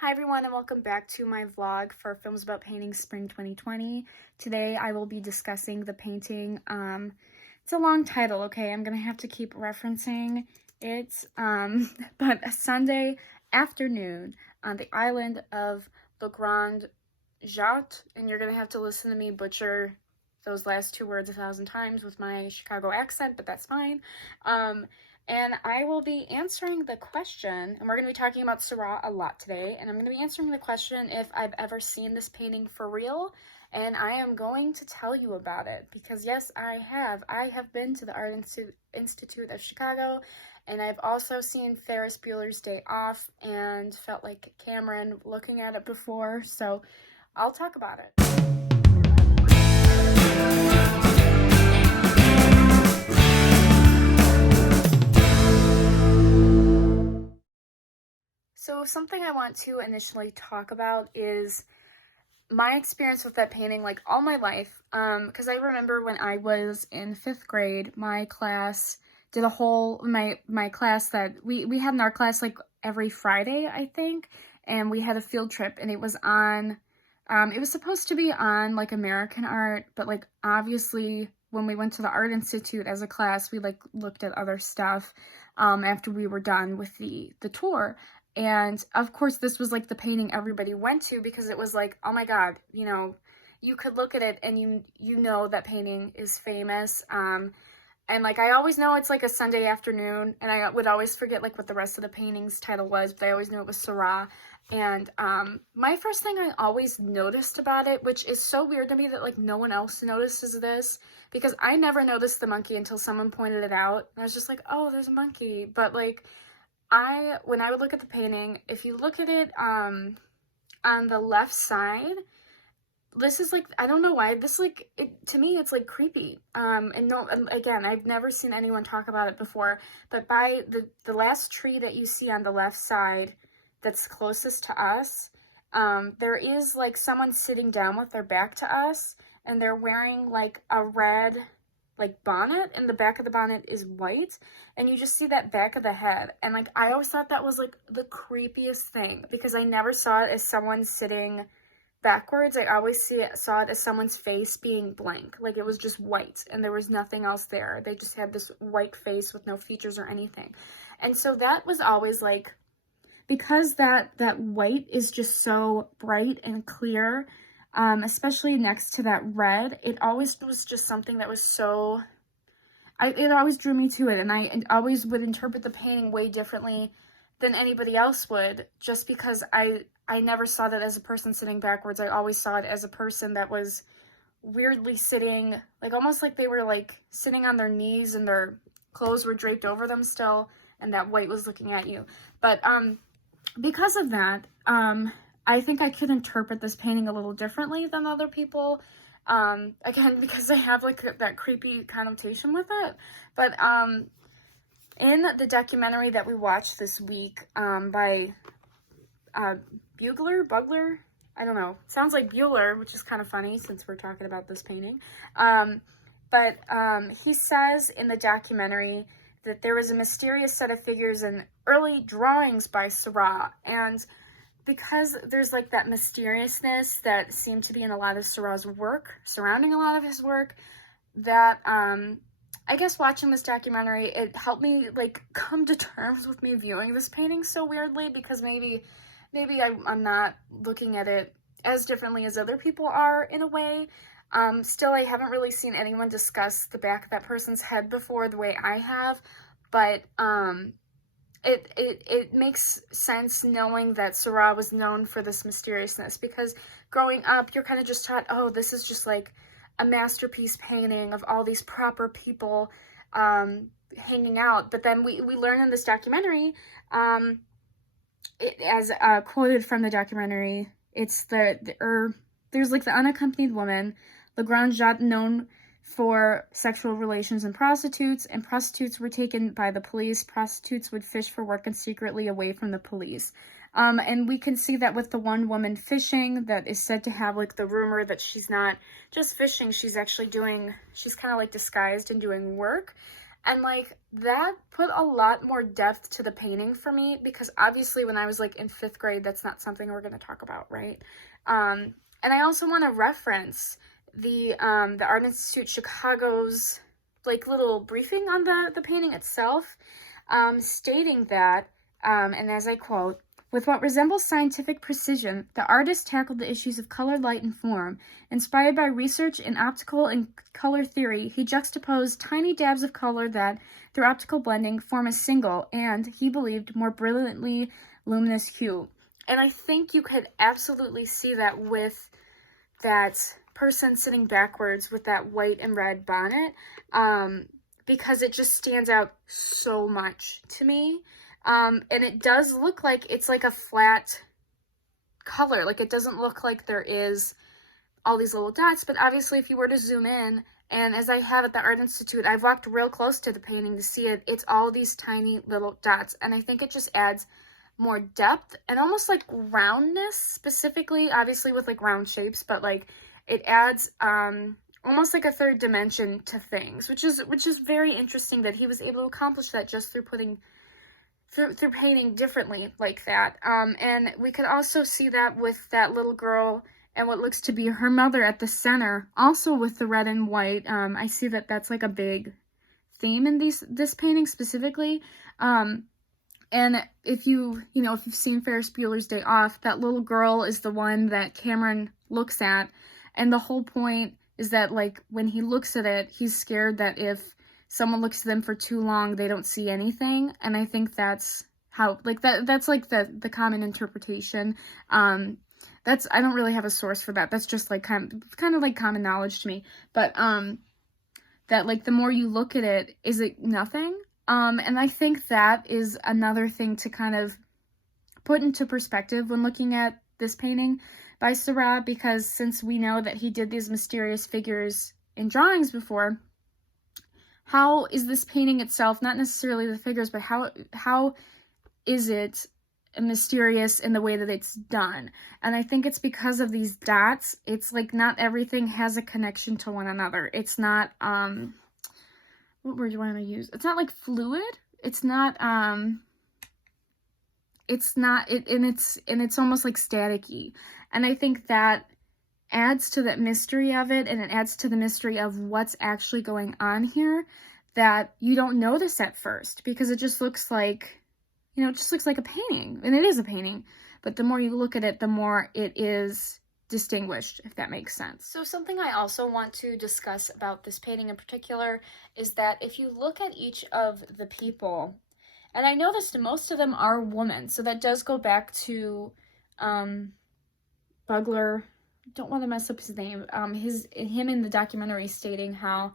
Hi everyone and welcome back to my vlog for Films About Painting Spring 2020. Today I will be discussing the painting. It's a long title, okay? I'm gonna have to keep referencing it. But a Sunday afternoon on the island of Le Grand Jatte, and you're gonna have to listen to me butcher those last two words 1,000 times with my Chicago accent, but that's fine. And I will be answering the question, and we're going to be talking about Seurat a lot today, and I'm going to be answering the question if I've ever seen this painting for real, and I am going to tell you about it, because yes, I have. I have been to the Art Institute of Chicago, and I've also seen Ferris Bueller's Day Off, and felt like Cameron looking at it before, so I'll talk about it. So something I want to initially talk about is my experience with that painting, like all my life, because I remember when I was in 5th grade, my class did a whole, my class that we had in our class like every Friday, I think, and we had a field trip, and it was on, it was supposed to be on like American art, but like obviously when we went to the Art Institute as a class, we like looked at other stuff after we were done with the tour. And of course, this was like the painting everybody went to because it was like, oh my God, you know, you could look at it and you know that painting is famous. And like, I always know it's like a Sunday afternoon, and I would always forget like what the rest of the painting's title was, but I always knew it was Seurat. And my first thing I always noticed about it, which is so weird to me that like no one else notices this, because I never noticed the monkey until someone pointed it out. And I was just like, oh, there's a monkey. But like, when I would look at the painting, if you look at it on the left side, this is like, I don't know why, this like, to me, it's like creepy. And no, again, I've never seen anyone talk about it before, but by the last tree that you see on the left side that's closest to us, there is like someone sitting down with their back to us, and they're wearing like a red like bonnet, and the back of the bonnet is white, and you just see that back of the head. And like, I always thought that was like the creepiest thing, because I never saw it as someone sitting backwards. I always saw it as someone's face being blank, like it was just white and there was nothing else there. They just had this white face with no features or anything. And so that was always like, because that white is just so bright and clear, especially next to that red, it always was just something that was so, it always drew me to it, and I always would interpret the painting way differently than anybody else would, just because I never saw that as a person sitting backwards. I always saw it as a person that was weirdly sitting, like almost like they were like sitting on their knees and their clothes were draped over them still, and that white was looking at you. But because of that, I think I could interpret this painting a little differently than other people. Again, because I have like that creepy connotation with it. But in the documentary that we watched this week Bugler, I don't know. It sounds like Bueller, which is kind of funny since we're talking about this painting. But he says in the documentary that there was a mysterious set of figures in early drawings by Seurat, and because there's like that mysteriousness that seemed to be in a lot of Seurat's work, surrounding a lot of his work, that I guess watching this documentary, it helped me like come to terms with me viewing this painting so weirdly, because maybe I'm not looking at it as differently as other people are in a way. Still, I haven't really seen anyone discuss the back of that person's head before the way I have, but it makes sense knowing that Seurat was known for this mysteriousness, because growing up, you're kind of just taught, oh, this is just like a masterpiece painting of all these proper people hanging out. But then we learn in this documentary, as quoted from the documentary, it's there's like the unaccompanied woman, Le Grand Jatte, known for sexual relations and prostitutes were taken by the police. Prostitutes would fish for work and secretly away from the police. And we can see that with the one woman fishing that is said to have like the rumor that she's not just fishing, she's actually she's kind of like disguised and doing work. And like that put a lot more depth to the painting for me, because obviously when I was like in 5th grade, that's not something we're going to talk about, right? And I also want to reference the Art Institute Chicago's like little briefing on the painting itself, stating that, and as I quote, "With what resembles scientific precision, the artist tackled the issues of color, light, and form. Inspired by research in optical and color theory, he juxtaposed tiny dabs of color that, through optical blending, form a single and, he believed, more brilliantly luminous hue." And I think you could absolutely see that with that person sitting backwards with that white and red bonnet, because it just stands out so much to me. And it does look like it's like a flat color. Like it doesn't look like there is all these little dots, but obviously if you were to zoom in, and as I have at the Art Institute, I've walked real close to the painting to see it, it's all these tiny little dots. And I think it just adds more depth and almost like roundness, specifically, obviously with like round shapes, but like it adds almost like a third dimension to things, which is very interesting that he was able to accomplish that just through through painting differently like that. And we could also see that with that little girl and what looks to be her mother at the center, also with the red and white. I see that that's like a big theme in this painting specifically. And if you've seen Ferris Bueller's Day Off, that little girl is the one that Cameron looks at. And the whole point is that, like, when he looks at it, he's scared that if someone looks at them for too long, they don't see anything. And I think that's how, like, that's like the common interpretation. I don't really have a source for that. That's just like kind of like common knowledge to me. But that, like, the more you look at it, is it nothing? And I think that is another thing to kind of put into perspective when looking at this painting by Seurat, because since we know that he did these mysterious figures in drawings before, how is this painting itself, not necessarily the figures, but how is it mysterious in the way that it's done? And I think it's because of these dots. It's like not everything has a connection to one another. It's not, what word do you want to use? It's not like fluid. It's almost like staticky. And I think that adds to that mystery of it, and it adds to the mystery of what's actually going on here, that you don't know this at first, because it just looks like, it just looks like a painting, and it is a painting, but the more you look at it, the more it is distinguished, if that makes sense. So something I also want to discuss about this painting in particular is that if you look at each of the people, and I noticed most of them are women, so that does go back to Bugler. Don't want to mess up his name. Him in the documentary stating how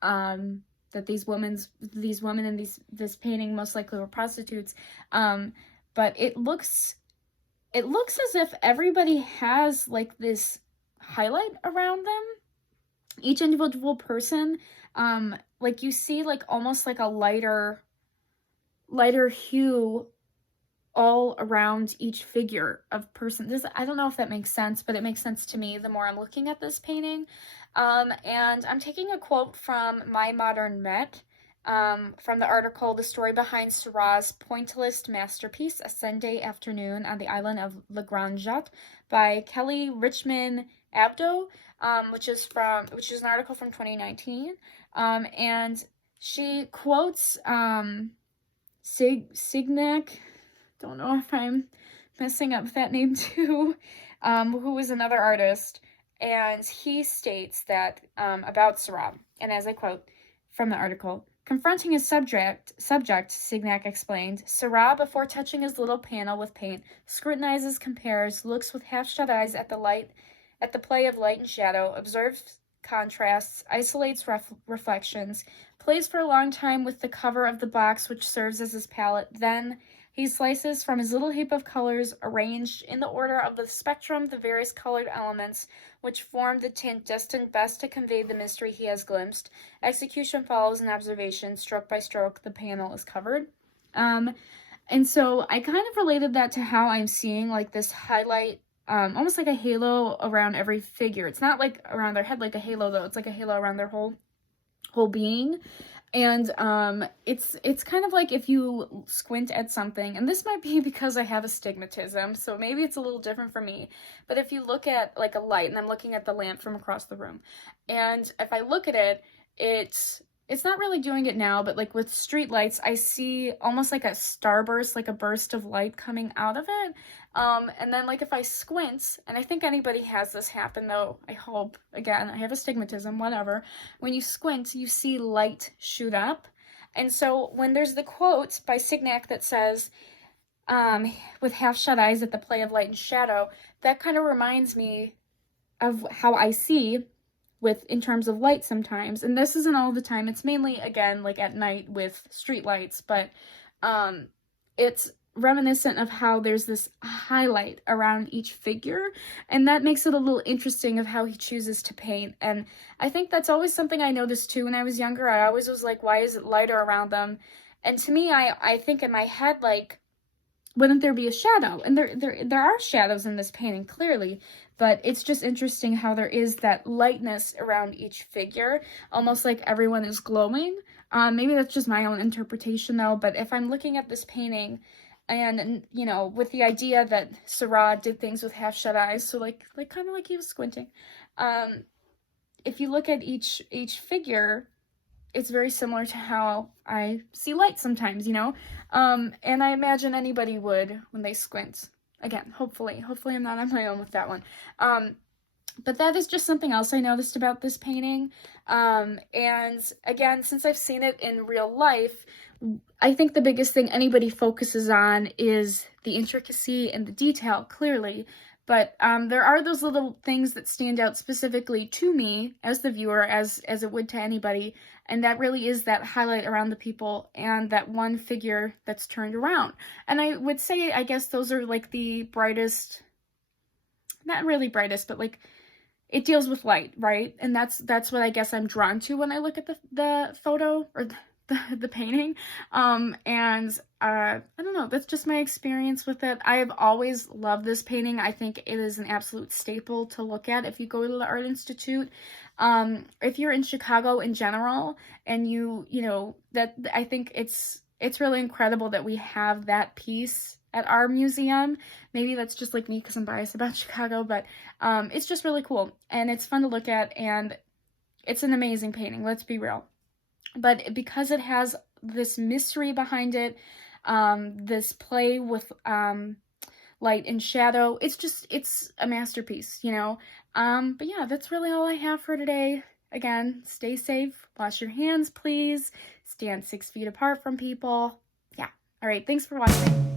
that these women in this painting most likely were prostitutes. But it looks as if everybody has like this highlight around them. Each individual person, like you see like almost like a lighter hue all around each figure of person. I don't know if that makes sense, but it makes sense to me the more I'm looking at this painting. And I'm taking a quote from My Modern Met, from the article The Story Behind Seurat's Pointillist Masterpiece, A Sunday Afternoon on the Island of La Grande Jatte, by Kelly Richmond Abdo, which is an article from 2019. And she quotes Signac, don't know if I'm messing up that name too, who was another artist, and he states that about Seurat, and as I quote from the article, "Confronting his subject, Signac explained, Seurat, before touching his little panel with paint, scrutinizes, compares, looks with half-shut eyes at the play of light and shadow, observes contrasts, isolates reflections, plays for a long time with the cover of the box which serves as his palette, then he slices from his little heap of colors, arranged in the order of the spectrum, the various colored elements which form the tint destined best to convey the mystery he has glimpsed. Execution follows an observation. Stroke by stroke, the panel is covered." And so I kind of related that to how I'm seeing like this highlight, almost like a halo around every figure. It's not like around their head like a halo though. It's like a halo around their whole being. And it's kind of like if you squint at something, and this might be because I have astigmatism, so maybe it's a little different for me. But if you look at like a light, and I'm looking at the lamp from across the room, and if I look at it, it's not really doing it now, but like with street lights, I see almost like a starburst, like a burst of light coming out of it. And then like if I squint, and I think anybody has this happen though, I hope, again, I have astigmatism, whatever. When you squint, you see light shoot up. And so when there's the quote by Signac that says, with half shut eyes at the play of light and shadow, that kind of reminds me of how I see in terms of light sometimes. And this isn't all the time. It's mainly, again, like at night with street lights, but it's reminiscent of how there's this highlight around each figure, and that makes it a little interesting of how he chooses to paint. And I think that's always something I noticed too when I was younger. I always was like, why is it lighter around them? And to me, I think in my head, like, wouldn't there be a shadow? And there are shadows in this painting, clearly, but it's just interesting how there is that lightness around each figure, almost like everyone is glowing. Maybe that's just my own interpretation though, but if I'm looking at this painting and, you know, with the idea that Seurat did things with half shut eyes, so like kind of like he was squinting, if you look at each figure, it's very similar to how I see light sometimes, you know? And I imagine anybody would when they squint. Again, hopefully I'm not on my own with that one. But that is just something else I noticed about this painting. And again, since I've seen it in real life, I think the biggest thing anybody focuses on is the intricacy and the detail, clearly. But there are those little things that stand out specifically to me as the viewer, as it would to anybody, and that really is that highlight around the people and that one figure that's turned around. And I would say, I guess those are like the brightest, not really brightest, but like it deals with light, right? And that's what I guess I'm drawn to when I look at the photo or the painting. And I don't know, that's just my experience with it. I have always loved this painting. I think it is an absolute staple to look at if you go to the Art Institute. If you're in Chicago in general, and you know, that I think it's really incredible that we have that piece at our museum. Maybe that's just like me because I'm biased about Chicago, but it's just really cool and it's fun to look at, and it's an amazing painting, let's be real. But because it has this mystery behind it, this play with light and shadow, it's a masterpiece, you know? But yeah, that's really all I have for today. Again, stay safe, wash your hands, please, stand 6 feet apart from people. Yeah, all right, thanks for watching.